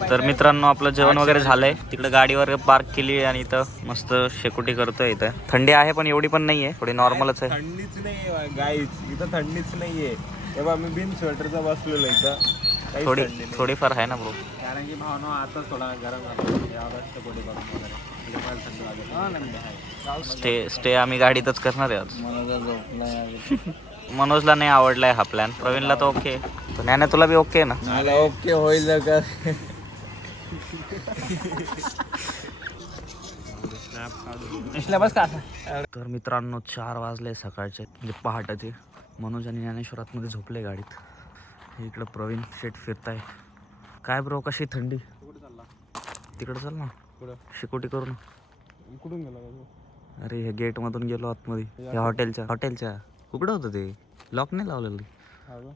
तर मित्रांनो आपलं जेवण वगैरे झालंय, तिकडे गाडीवर पार्क केली आणि इथं मस्त शेकोटी करतोय. इथं थंडी आहे पण एवढी पण नाहीये, थोडी नॉर्मलच आहे. थंडीच नाही गाईच, इथं थंडीच नाहीये. तेव्हा मी बिन स्वेटरचा बसलेलो इथं. थोडीफार आहे ना ब्रो. कारण की भावना आता थोडा गरम झाला शेकोटी करून वगैरे थंडी स्टे आम्ही गाडीतच करणार आहे आज. मनोजला नाही आवडलाय हा प्लॅन, प्रवीणला तर ओके, ज्ञाने तुला बी ओके ना? मला ओके होईल का? बस का. तर मित्रांनो 4 वाजले सकाळचे, म्हणजे पहाटेचे. मनोज आणि ज्ञानेश्वर आतमध्ये झोपले गाडीत. इकडं प्रवीण शेट फिरताय. काय ब्रो, कशी थंडी? तिकडं चल ना, शेकोटी करून. कुठून गेला? अरे हे गेट मधून गेलो आतमध्ये, या हॉटेलच्या. कुठं होतं ते? लॉक नाही लावलेलं,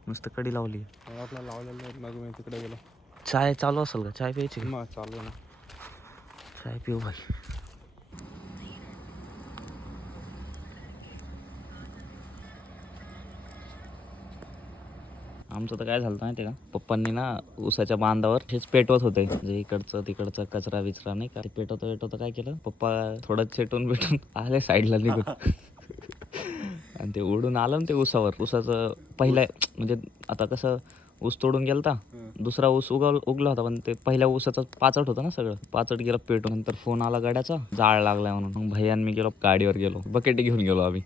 नुसतं कडी लावली. लावलेलं तिकडे गेलो. चाय चालू असेल का? चाय प्यायची? चालू ना, चाय पिऊ भाई. आमचं तर काय झालं माहिती आहे का, पप्पांनी ना ऊसाच्या बांधावर हेच पेटवत होते, जे इकडचं तिकडचा कचरा विचरा नाही का, ते पेटवतं काय केलं पप्पा, थोडं चेटून भेटून आले साईडला निघून. आणि ते उडून आलं ना ते ऊसाचं पहिला, म्हणजे आता कसं ऊस तोडून गेलता, दुसरा ऊस उगला होता, पण ते पहिल्या ऊसाचं पाचट होतं ना, सगळं पाचट गेलं पेटून. नंतर फोन आला गाड्याचा, जाळ लागलाय म्हणून. मग भैयान मी गेलो, गाडीवर गेलो, बकेट घेऊन गेलो आम्ही.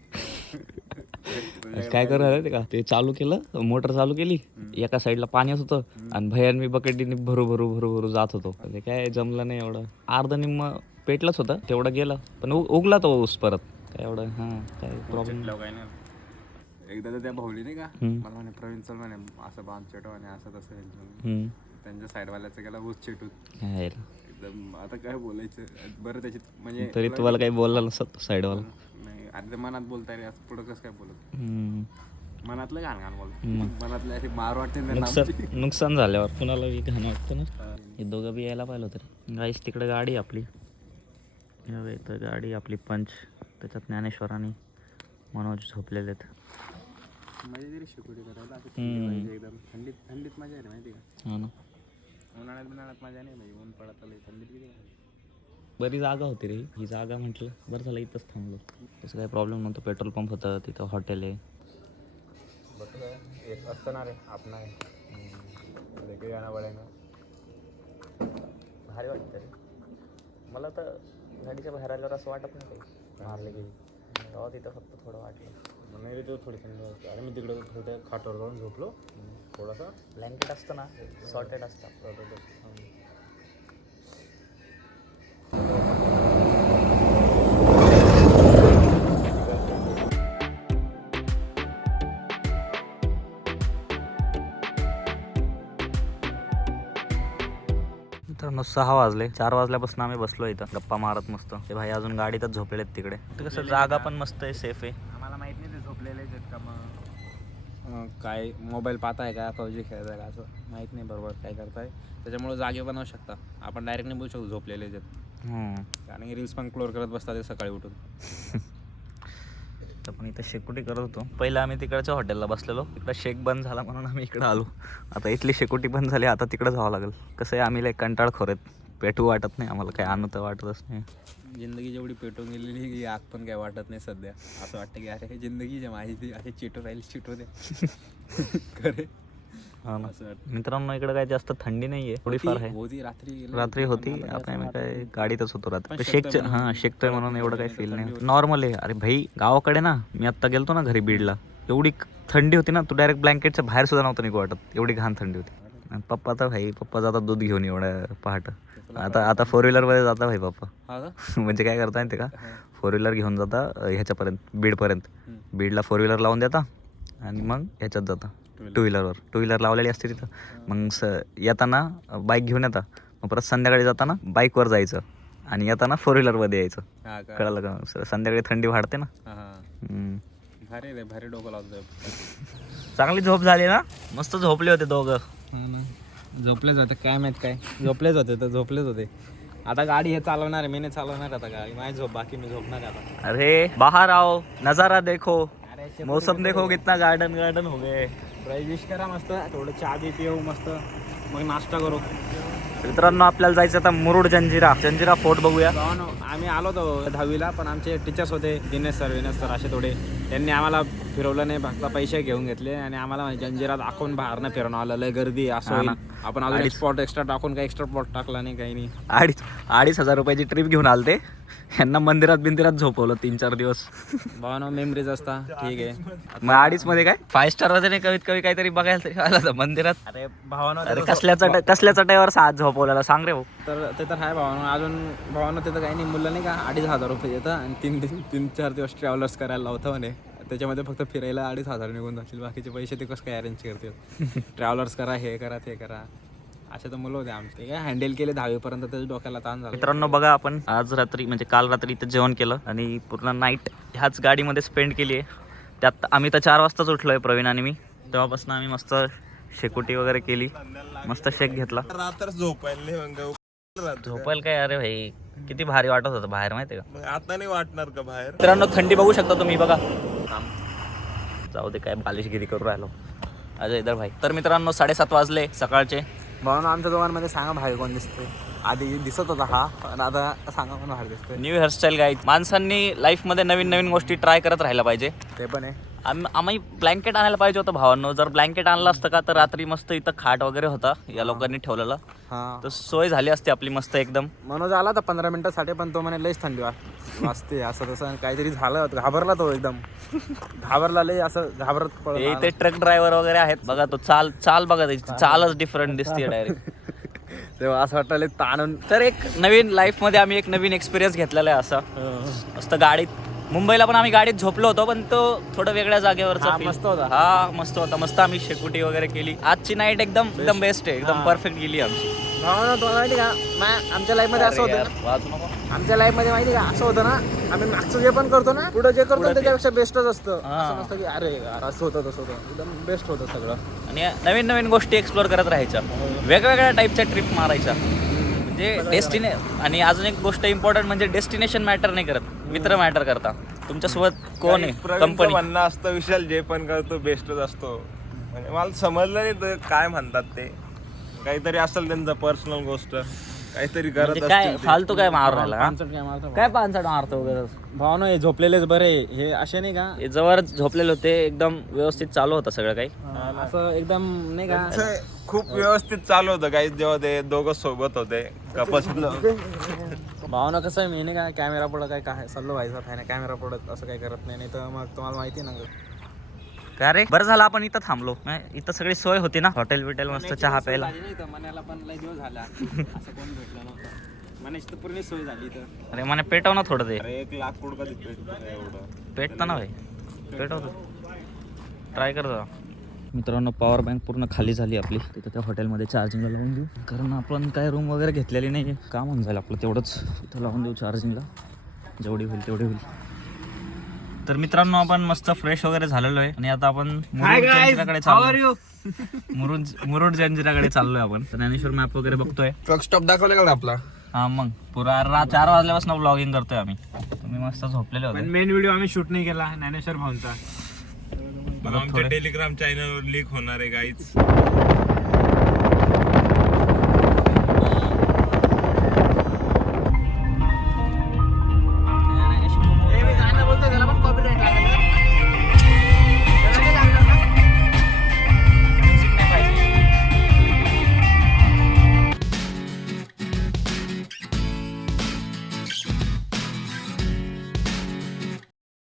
काय करायला ते का, ते चालू केलं, मोटर चालू केली, एका साईडला पाणी होतं आणि भैयान मी बकेटीने भरू जात होतो. ते काय जमलं नाही एवढं, अर्ध निम्म पेटलंच होतं, तेवढं गेलं, पण उगला तो ऊस परत. काय एवढं काय प्रॉब्लेम काय नाही. एकदा तर त्या भाऊली नाही का, मला म्हणे प्रवीण चल म्हणे असं बांध चेटो आणि असं तसं. त्यांच्या साईडवाल्याचं गेला ऊस चेटून एकदम. आता काय बोलायचं बरं त्याची, म्हणजे तरी तुम्हाला काही बोलला नसत साईडवाला? नाही, अरे मनात बोलताय रे, असं पुढं कसं काय बोलत, मनातलं घाण बोलत, मनातलं अशी मार वाटते. नुकसान झाल्यावर कुणाला घाण वाटतं ना. हे दोघं बी यायला पाहिलं होतं. गाईस तिकडे गाडी आपली, तर गाडी आपली पंच, त्याच्यात ज्ञानेश्वर आणि मनोज झोपलेले आहेत. मजा तरी शेकोटी करायला एकदम. थंडीत मजा आहे माहिती का? हो ना. उन्हाळ्यात मजा नाही भाई, ऊन पडत आलं थंडीत किती. बरी जागा होती रे ही जागा, म्हटलं बरं झालं इथंच थांबलो. तसं काही प्रॉब्लेम नव्हतं, पेट्रोल पंप होतं तिथं, हॉटेल आहे. एक असतं ना रे आपण लेके गाणं बघायला भारी वाटतं रे. मला तर गाडीच्या बाहेर आल्यावर असं वाटत नाही काही मारले की, तेव्हा तिथं फक्त थोडं वाटलं. नाही रे, तो थोडी थंडी वाटते. अरे मी तिकडं थोड्या खाटावर जाऊन झोपलो, थोडासा ब्लँकेट असतं ना, सॉर्टेड असतं. मित्रांनो 6 वाजले, 4 वाजल्यापासून आम्ही बसलो इथं गप्पा मारत मस्त. ते भाई अजून गाडीतच झोपलेले आहेत तिकडे. ते कसं जागा पण मस्त आहे, सेफ आहे. आम्हाला माहित नाही ते झोपलेले आहेत का, मग काय मोबाईल पाहताय का, पबजी खेळताय का, असं माहित नाही बरोबर काय करताय. त्याच्यामुळे जागे बनवू शकता आपण, डायरेक्ट नाही बोलू शकतो झोपलेले आहेत. कारण की रील्स पण क्लोर करत बसतात सकाळी उठून. तर पण इथं शेकोटी करत होतो. पहिलं आम्ही तिकडच्या हॉटेलला बसलेलो, इकडं शेक बंद झाला म्हणून आम्ही इकडं आलो. आता इथली शेकोटी बंद झाली, आता तिकडं जावं लागेल. कसं आहे, आम्ही लय कंटाळखोर आहेत, पेटू वाटत नाही आम्हाला, काय आणू तर वाटतच नाही. जिंदगी जेवढी पेटून गेलेली की आग पण काय वाटत नाही सध्या. असं वाटतं की अरे जिंदगी जे माझी ती अशी चिटू राहील, चिटू दे खरे. हा ना. मित्रांनो इकडे काय जास्त थंडी नाहीये, थोडीफार आहे. रात्री होती, आपण काय गाडीतच होतो रात्री. शेकतोय म्हणून एवढं काही फील नाही, नॉर्मल आहे. अरे भाई गावाकडे ना, मी आत्ता गेलतो ना घरी बीडला, एवढी थंडी होती ना, तू डायरेक्ट ब्लँकेटच्या बाहेर सुद्धा नव्हतं निघू वाटत, एवढी घाण थंडी होती. पप्पा तर भाई, पप्पा जातात दूध घेऊन एवढं पहाट. आता 4 व्हीलरमध्ये जाता भाई पप्पा. म्हणजे काय करता येते का, 4 व्हीलर घेऊन जाता ह्याच्यापर्यंत, बीडपर्यंत. बीडला 4 व्हीलर लावून देता आणि मग ह्याच्यात जाता 2 व्हीलर लावलेली असते तिथं. मग येताना बाईक घेऊन येता, मग परत संध्याकाळी जाताना बाईकवर जायचं आणि येताना 4 व्हीलरमध्ये यायचं. कळलं का? संध्याकाळी थंडी वाढते ना. भारी डोकं लावतोय. चांगली झोप झाली ना, मस्त झोपले होते दोघं. झोपलेच होते काय माहित, काय झोपलेच होते. आता गाडी हे चालवणार आहे, मी नाही चालवणार आता गाडी, माझी झोप बाकी, मी झोपणार आहे आता. अरे बाहर आओ, नजारा देखो, मौसम देखो कितना गार्डन हो गए. ब्राईश करा मस्त, थोडं चहा बी पिऊ मस्त, मग नाश्ता करू. मित्रांनो आपल्याला जायचं आता मुरुड जंजिरा फोर्ट बघूया. भावानो, आम्ही आलो होतो 10वीला, पण आमचे टीचर्स होते दिनेश सर असे थोडे, त्यांनी आम्हाला फिरवलं नाही, फक्त पैसे घेऊन घेतले आणि आम्हाला जंजिरा दाखवून बाहेरनं फिरवून आलं. लय गर्दी असं होईल. आपण अजून स्पॉट एक्स्ट्रा टाकून काही एक्स्ट्रा स्पॉट टाकला नाही, काही नाही. 2,500 रुपयाची ट्रिप घेऊन आलते. यांना मंदिरात झोपवलं 3-4 दिवस. भावानो मेमरीज असता, ठीक आहे. मग 2.5 मध्ये काय 5 स्टार मध्ये नाही, कमीत कमी काहीतरी बघायला तरी आलं होतं मंदिरात. अरे भावानो, अरे कसल्या चटाईवर 7 झोपवलेला सांग रे भाऊ. तर ते तर आहे भावानो. अजून भावानो तिथं काही नाही, मुलं नाही का 2,500 रुपये येतं आणि 3-4 दिवस ट्रॅव्हलर्स करायला लावतं म्हणे. त्याच्यामध्ये फक्त फिरायला 2,500 निघून जातील, बाकीचे पैसे ते कसं काय अरेंज करतील. ट्रॅव्हलर्स करा, हे करा, ते करा, असे तर मुलं होते आमचे. काय हँडल केले 10वी पर्यंत, त्याच्या डोक्याला ताण झाला. मित्रांनो बघा, आपण आज रात्री म्हणजे काल रात्री इथं जेवण केलं आणि पूर्ण नाईट ह्याच गाडीमध्ये स्पेंड केली आहे. त्यात आम्ही तर 4 वाजताच उठलोय, प्रवीण आणि मी. तेव्हापासून आम्ही मस्त शेकोटी वगैरे केली, मस्त शेक घेतला. रात्र झोपायला काय, अरे भाई किती भारी वाटत होतं बाहेर, माहितीये का. आता नाही वाटणार का बाहेर. मित्रांनो थंडी बघू शकता तुम्ही, बघा. जाऊ दे, काय बालिशगिरी करू राहिलो अजय इधर भाई. तर मित्रांनो 7:30 वाजले सकाळचे. भावानो आमच्या दोघांमध्ये सांगा बाहेर कोण दिसतोय. आधी दिसत होता हा, पण आता सांगा कोण बाहेर दिसतोय. New hairstyle guide. माणसांनी लाईफमध्ये नवीन गोष्टी ट्राय करत राहायला पाहिजे. ते पण आहे. आम्ही ब्लँकेट आणायला पाहिजे होतं भावांनो. जर ब्लँकेट आणलं असतं का, तर रात्री मस्त इथं खाट वगैरे होता या लोकांनी ठेवलेला, हा तर सोय झाली असती आपली मस्त एकदम. मनोज आला तर 15 मिनिटासाठी, पण तो म्हणे लईच थंडी वाजते असं तसं काहीतरी झालं. घाबरला तो एकदम, घाबरला लई, असं घाबरत पडला. इथे ट्रक ड्रायव्हर वगैरे आहेत बघा. तो चाल बघा, त्याची चालच डिफरंट दिसते डायरेक्ट. तेव्हा असं वाटलं ताणून. तर एक नवीन लाईफमध्ये आम्ही एक नवीन एक्सपिरियन्स घेतलेला आहे असा. मस्त गाडीत मुंबईला पण आम्ही गाडीत झोपलो होतो, पण तो थोडं वेगळ्या जागेवरचा मस्त होता. हा मस्त होता. मस्त आम्ही शेकोटी वगैरे केली. आजची नाईट एकदम बेस्ट आहे, एकदम परफेक्ट गेली आमची. भावानं तुला माहिती का, आमच्या लाईफमध्ये असं होतं ना, वाचू नको. आमच्या लाईफमध्ये माहिती का असं होतं ना, आम्ही मागचं जे पण करतो ना, पुढे जे करतो त्याच्यापेक्षा बेस्टच असतं. असं नसतं की अरे यार असं होतं तसं होतं, एकदम बेस्ट होतं सगळं. आणि नवीन गोष्टी एक्सप्लोर करत राहायच्या, वेगवेगळ्या टाईपच्या ट्रिप मारायच्या. म्हणजे आणि अजून एक गोष्ट इम्पॉर्टंट म्हणजे डेस्टिनेशन मॅटर नाही करत, मित्र मॅटर करता. तुमच्यासोबत कोण आहे, कंपनी. म्हणणं असतं विशाल जे पण करतो बेस्टच असतो. म्हणजे मला समजलं नाही ते काय म्हणतात. ते काहीतरी असेल त्यांचं पर्सनल गोष्ट, काहीतरी करत म्हणजे काय असतील ते. फालतू काय मारू राहिला का? पानसट काय मारतो काय 5 मारतो वगैरे. भावानं हे झोपलेलेच बरे, हे असे नाही का हे जवळ झोपलेले होते, एकदम व्यवस्थित चालू होतं सगळं काही. असं एकदम नाही का. त्यांचं खूप व्यवस्थित चालू होतं काही, जेव्हा ते दोघं सोबत होते कपल. भावना कसं आहे, मी नाही का कॅमेरा पुढं काय सल्लो व्हायचा आहे ना, कॅमेरा पुढं असं काही करत नाही. तर मग तुम्हाला माहिती ना का रे, बरं झालं आपण इथं थांबलो. इथं सगळी सोय होती ना, हॉटेल बिटेल मस्त चहा प्यायला. मनाला पण लय दिवस झाला असं कोण भेटलं नव्हतं. मनाची तर पूर्ण सोय झाली तर. अरे मला पेटव ना थोडं ते. 1 लाख कोड कधी पेटतं एवढं. पेटतं ना भाई, पेटवतो. ट्राय कर जरा. मित्रांनो पॉवर बँक पूर्ण खाली झाली आपली. तिथं त्या हॉटेलमध्ये चार्जिंगला लावून देऊ, कारण आपण काय रूम वगैरे घेतलेली नाही. काम होऊन जाईल आपलं तेवढंच. इथं लावून देऊ चार्जिंगला, जेवढी होईल तेवढी होईल. तर मित्रांनो आपण मस्त फ्रेश वगैरे झालेलो आहे आणि आता आपण जंजिराकडे चाललो. मुरुड जंजिराकडे चाललोय आपण. ज्ञानेश्वर मॅप वगैरे बघतोय. ट्रक स्टॉप दाखवला का आपला? हा मग पुरा 4 वाजल्यापासून ब्लॉगिंग करतोय आम्ही. तुम्ही मस्त झोपलेले होते. मेन व्हिडिओ आम्ही शूट नाही केला ज्ञानेश्वर भाऊंचा. आमच्या टेलिग्राम चॅनलवर लीक होणार आहे गाईच.